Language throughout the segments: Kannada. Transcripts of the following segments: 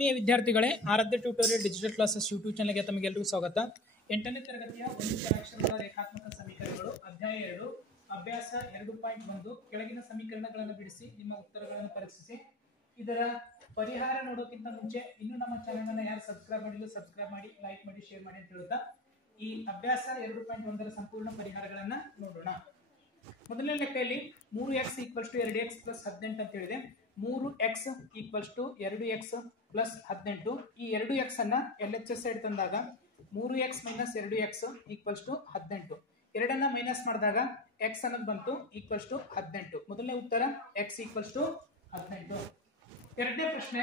ಆತ್ಮೀಯ ವಿದ್ಯಾರ್ಥಿಗಳೇ, ಆರಾಧ್ಯ ಟ್ಯೂಟೋರಿಯಲ್ ಡಿಜಿಟಲ್ ಕ್ಲಾಸಸ್ ಯೂಟ್ಯೂಬ್ ಚಾನಲ್ಗೆ ತಮಗೆಲ್ಲರಿಗೂ ಸ್ವಾಗತ. 8ನೇ ತರಗತಿಯ ಒಂದು ಅಕ್ಷರಗಳ ರೇಖಾತ್ಮಕ ಸಮೀಕರಣಗಳು ಅಧ್ಯಾಯ 2 ಅಭ್ಯಾಸ 2.1 ಕೆಳಗಿನ ಸಮೀಕರಣಗಳನ್ನು ಬಿಡಿಸಿ ನಿಮ್ಮ ಉತ್ತರಗಳನ್ನು ಪರೀಕ್ಷಿಸಿ. ಇದರ ಪರಿಹಾರ ನೋಡೋಕ್ಕಿಂತ ಮುಂಚೆ ಇನ್ನೂ ನಮ್ಮ ಚಾನೆಲ್ ಅನ್ನು ಯಾರು ಸಬ್ಸ್ಕ್ರೈಬ್ ಮಾಡಿಲ್ಲ ಸಬ್ಸ್ಕ್ರೈಬ್ ಮಾಡಿ, ಲೈಕ್ ಮಾಡಿ, ಶೇರ್ ಮಾಡಿ ಅಂತ ಹೇಳುತ್ತಾ ಈ ಅಭ್ಯಾಸ 2.1 ಸಂಪೂರ್ಣ ಪರಿಹಾರಗಳನ್ನು ನೋಡೋಣ. ಮೊದಲನೇ ಲೆಕ್ಕೆಯಲ್ಲಿ 3x = 2x + 18 ಅಂತ ಹೇಳಿದೆ. 3x = 2x + 18. ಈ 2x ಅನ್ನ LHS ಸೈಡ್ ತಂದಾಗ 3x - 2x = 18. ಎರಡನ್ನ ಮೈನಸ್ ಮಾಡಿದಾಗ x ಅನ್ನೋದು ಬಂತು = 18. ಮೊದಲನೇ ಉತ್ತರ x = 18. ಎರಡನೇ ಪ್ರಶ್ನೆ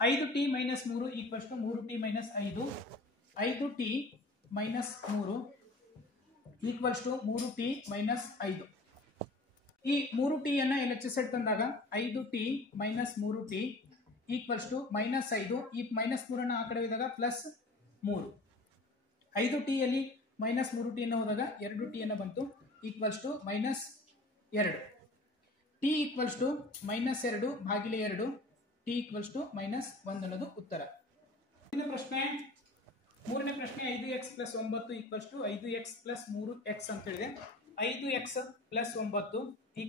5t - 3 = 3t - 5. 5t - 3 = 3t - 5. ಈ 3t ಅನ್ನ LHS ಸೈಡ್ ತಂದಾಗ 5t - 3t = -5. ಈ -3 ಅನ್ನು ಆ ಕಡೆ ಹೋದಾಗ +3. 5t ಯಲ್ಲಿ -3t ಅನ್ನು ಹೋದಾಗ 2t ಅನ್ನು ಬಂತು = -2. t = -2/2, t = -1 ಅನ್ನೋದು ಉತ್ತರ. ಮೂರನೇ ಪ್ರಶ್ನೆ 5x + 9 = 5x + 3x ಅಂತ ಹೇಳಿದೆ. 5x + 9 =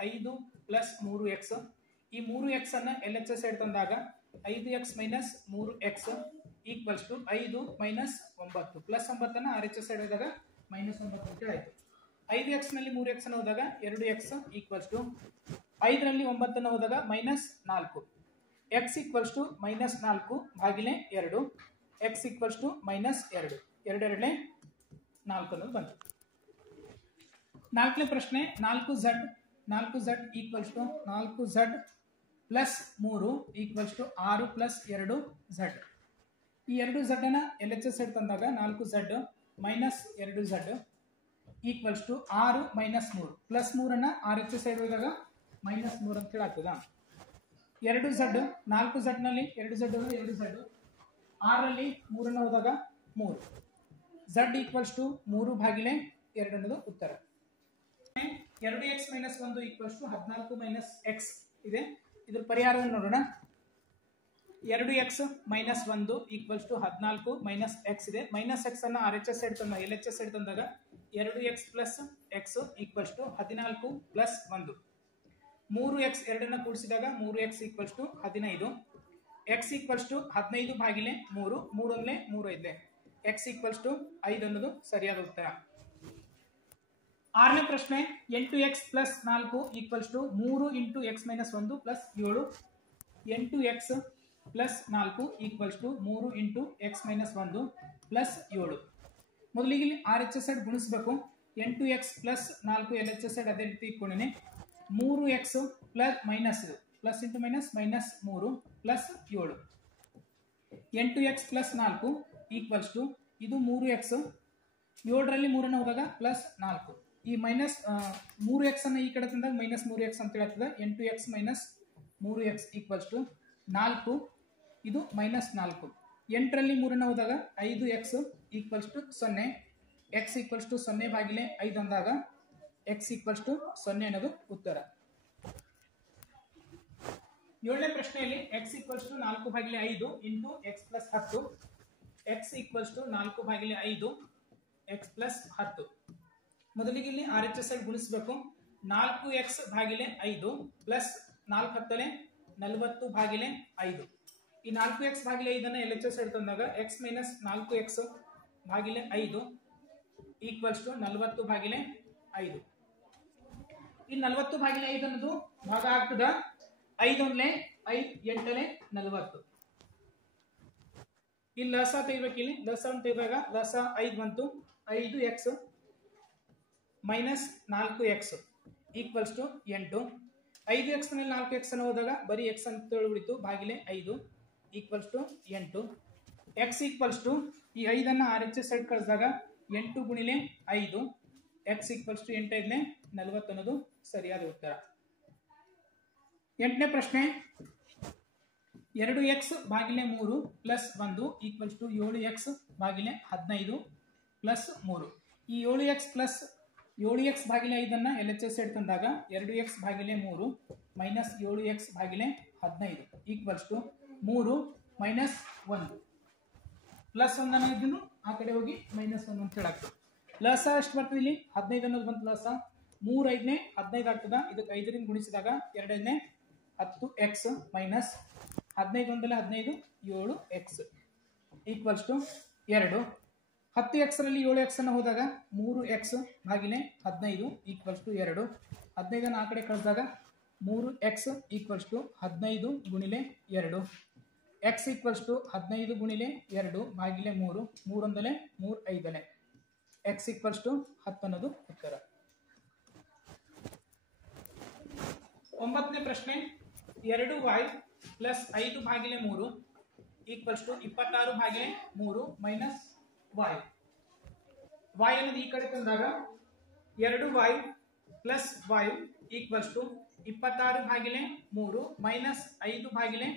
5 + 3x. ಈ 3x ಅನ್ನ LHS ಸೈಡ್ ತಂದಾಗ 5x - 3x = 5 - 9 +9 ಅನ್ನ RHS ಸೈಡ್ ಹೋದಾಗ -9 ಅಂತ ಆಯ್ತು. 5x ನಲ್ಲಿ 3x ಅನ್ನು ಹೋದಾಗ 2x = 5 ರಲ್ಲಿ 9 ಅನ್ನು ಹೋದಾಗ -4. x = -4/2, x = -2. 2 4 ಅನ್ನೋದು ಬಂತು. ನಾಲ್ಕನೇ ಪ್ರಶ್ನೆ 4z = 4z + 3 = 6 + 2z. ಈ 2z ಅನ್ನ LHS ಸೈಡ್ ತಂದಾಗ 4z - 2z = 6 - 3 +3 ಅನ್ನ RHS ಸೈಡ್ ಹೋದಾಗ -3 ಅಂತ ಹೇಳಿ ಆಗ್ತದ. 2z 4z ನಲ್ಲಿ 2z ಹೋದ್ರೆ 2z, 6 ರಲ್ಲಿ 3 ಅನ್ನು ಹೋದಾಗ 3. z = 3/2 ಅನ್ನೋದು ಉತ್ತರ. 2x - 1 = 14 - x ಇದೆ. ಇದರ ಪರಿಹಾರವನ್ನು ನೋಡೋಣ. 2x - 1 = 14 - x ಇದೆ. -x ಅನ್ನು RHS ಸೈಡ್ ತಂದಾಗ LHS ಸೈಡ್ ತಂದಾಗ 2x + x = 14 + 1. 3x ಎರಡನ್ನ ಕೂಡಿಸಿದಾಗ 3x = 15. x = 15/3, 3 3 ಇದೆ. x = 5 ಅನ್ನೋದು ಸರಿಯಾದ ಉತ್ತರ. ಆರನೇ ಪ್ರಶ್ನೆ 8x + 4 = 3 × x - 1 + 7. 8x + 4 = 3 × x - 1 + 7. ಮೊದಲಿಗೆ RHS ಸೈಡ್ ಗುಣಿಸಬೇಕು. 8x + 4 LHS ಸೈಡ್ ಅದೇ ರೀತಿ ಇಟ್ಕೊಂಡಿನಿ. 3x ಮೈನಸ್ ಇದು ಪ್ಲಸ್ ಇಂಟು ಮೈನಸ್ -3 + 7. 8x + 4 = ಇದು 3x, 7 ರಲ್ಲಿ 3 ಅನ್ನು ಹೋದಾಗ +4. ಈ -3x ಅನ್ನು ಈ ಕಡೆ ತಂದಾಗ -3x ಅಂತ ಹೇಳ್ತದೆ. 8x - 3x = 4. ಇದು -4. 8 ರಲ್ಲಿ 3 ಅನ್ನು ಹೋದಾಗ 5x = 0. x = 0/5 ಅಂದಾಗ x = 0 ಅನ್ನೋದು ಉತ್ತರ. 7ನೇ ಪ್ರಶ್ನೆಯಲ್ಲಿ x = 4/5 × x + 10. x = 4/5 x + 10. ಮೊದಲಿಗೆ ಇಲ್ಲಿ RHS ಸೈಡ್ ಗುಣಿಸಬೇಕು. 4x/5 plus 4 × 10 40/5. ಈ 4x/5 ಅನ್ನು LHS ಸೈಡ್ ತಂದಾಗ x - 4x/5 = 40/5. ಈ 40/5 ಅನ್ನೋದು ಭಾಗ ಆಗ್ತದ. 5 × 5 = 40. ಇಲ್ಲಿ ಲಸ ತೆಗಿಬೇಕು. ಇಲ್ಲಿ ಲಸವನ್ನು ತೆಗೆದಾಗ ಲಸ 5 ಬಂತು. 5x - 4x = 8. 5x ನಲ್ಲಿ 4x ಅನ್ನು ಹೋದಾಗ ಬರೀ x ಅಂತ ಉಳಿತು /5 = 8. x = ಈ 5 ಅನ್ನು RHS ಸೈಡ್ ಕಳಿಸಿದಾಗ 8 × 5 x = 8 × 40 ಅನ್ನೋದು ಸರಿಯಾದ ಉತ್ತರ. 8ನೇ ಪ್ರಶ್ನೆ 2x/3 + 1 = 7x/15 + 3. ಈ 7x/5 ಅನ್ನ LHS ಸೈಡ್ ತಂದಾಗ 2x/3 - 7x/15 = 3 -1 ಪ್ಲಸ್ 1 ಅನ್ನೋದನ್ನು ಆ ಕಡೆ ಹೋಗಿ -1 ಅಂತ ಹೇಳಾಗ್ತದೆ. ಲಸ ಎಷ್ಟು ಬರ್ತದೆ ಇಲ್ಲಿ 15 ಅನ್ನೋದು ಬಂತು. ಲಸ 3 5ನೇ 15 ಆಗ್ತದ. ಇದಕ್ಕೆ 5ರಿಂದ ಗುಣಿಸಿದಾಗ 2ನೇ 10x ಮೈನಸ್ 15 ಒಂದಲ್ಲ 15 7x ಈಕ್ವಲ್ಸ್ ಟು 2. 10x ರಲ್ಲಿ 7x ಅನ್ನು ಹೋದಾಗ 3x ಭಾಗಿಲೆ 15 ಈಕ್ವಲ್ಸ್ ಟು 2. 15 ಅನ್ನು ಆ ಕಡೆ ಕಳಿಸಿದಾಗ 3x ಈಕ್ವಲ್ಸ್ ಟು 15 ಗುಣಿಲೆ 2. x ಈಕ್ವಲ್ಸ್ ಟು 15 ಗುಣಿಲೆ 2 ಭಾಗಿಲೆ 3. 3 ಒಂದಲೆ 3 5ಲೆ x ಈಕ್ವಲ್ಸ್ ಟು 10 ಅನ್ನೋದು ಉತ್ತರ. 9ನೇ ಪ್ರಶ್ನೆ 2y ಪ್ಲಸ್ 5 ಭಾಗಿಲೆ 3 ಈಕ್ವಲ್ಸ್ ಟು 26 ಭಾಗಿಲೆ 3 ಮೈನಸ್ y. y ಅನ್ನೋದು ಈ ಕಡೆ ತಂದಾಗ 2y plus y equals to 26 ಭಾಗಿಲೆ 3 ಮೈನಸ್ 5 ಭಾಗಿಲೆ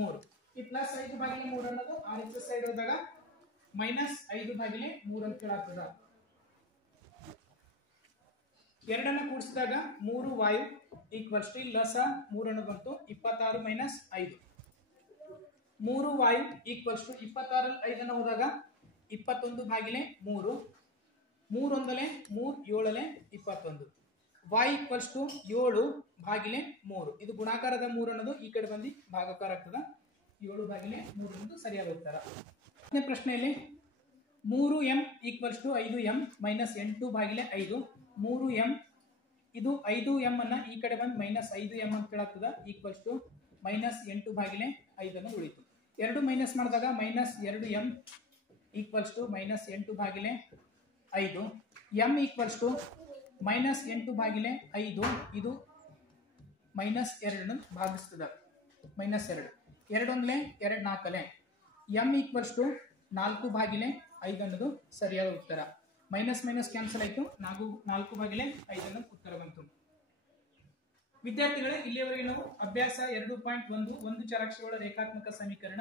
3. ಈ ಪ್ಲಸ್ 5 ಭಾಗಿಲೆ 3 ಅನ್ನೋದು ಆ ರೀತಿ ಸೈಡ್ ಹೋದಾಗ ಮೈನಸ್ 5 ಭಾಗಿಲೆ 3 ಅಂತ ಹೇಳಾಗ್ತದ. ಎರಡನ್ನ ಕೂಡಿಸಿದಾಗ 3y ಈಕ್ವಲ್ಸ್ ಟು ಲಸ 3 ಅನ್ನೋದು ಬಂತು 26 ಮೈನಸ್ 5. 3y ಈಕ್ವಲ್ಸ್ ಟು 26 5 ಅನ್ನು ಹೋದಾಗ 21 ಭಾಗಿಲೆ 3. 3 ಒಂದಲೆ 3 7ಲೆ 21. y ಈಕ್ವಲ್ಸ್ ಟು 7 ಭಾಗಿಲೆ 3. ಇದು ಗುಣಾಕಾರದ 3 ಅನ್ನೋದು ಈ ಕಡೆ ಬಂದು ಭಾಗಾಕಾರ ಆಗ್ತದ. 7 ಭಾಗಿಲೆ 3 ಅನ್ನೋದು ಸರಿಯಾದ ಉತ್ತರ. 10ನೇ ಪ್ರಶ್ನೆಯಲ್ಲಿ 3m equals to 5m minus 8 ಭಾಗಿಲೆ 5. 3m ಇದು 5m ಅನ್ನ ಈ ಕಡೆ ಬಂದು ಮೈನಸ್ 5m ಅಂತ ಹೇಳಾಗ್ತದ. ಈಕ್ವಲ್ಸ್ ಟು ಮೈನಸ್ 8 ಭಾಗಿಲೆ 5 ಅನ್ನು ಉಳಿತು. 2 ಮೈನಸ್ ಮಾಡಿದಾಗ minus 2m equals to minus 8 ಭಾಗಿಲೆ 5. m ಈಕ್ವಲ್ಸ್ ಟು ಮೈನಸ್ 8 ಭಾಗಿಲೆ 5. ಇದು ಮೈನಸ್ 2 ಭಾಗಿಸ್ತದ. ಮೈನಸ್ 2 2 ಒಂದಲೆ 2 4ಲೆ m ಈಕ್ವಲ್ಸ್ ಟು 4 ಭಾಗಿಲೆ 5 ಅನ್ನೋದು ಸರಿಯಾದ ಉತ್ತರ. ಮೈನಸ್ ಮೈನಸ್ ಕ್ಯಾನ್ಸಲ್ ಆಯಿತು. 4 ಭಾಗಿಲೆ 5 ಅನ್ನೋದು ಉತ್ತರ ಬಂತು. ವಿದ್ಯಾರ್ಥಿಗಳೇ, ಇಲ್ಲಿಯವರೆಗೆ ನಾವು ಅಭ್ಯಾಸ 2.1 ಒಂದು ಚರಾಕ್ಷರಗಳ ರೇಖಾತ್ಮಕ ಸಮೀಕರಣ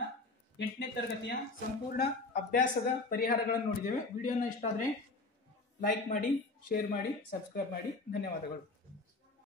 8ನೇ ತರಗತಿಯ ಸಂಪೂರ್ಣ ಅಭ್ಯಾಸದ ಪರಿಹಾರಗಳನ್ನು ನೋಡಿದ್ದೇವೆ. ವಿಡಿಯೋನ ಇಷ್ಟ ಆದರೆ ಲೈಕ್ ಮಾಡಿ, ಶೇರ್ ಮಾಡಿ, ಸಬ್ಸ್ಕ್ರೈಬ್ ಮಾಡಿ. ಧನ್ಯವಾದಗಳು.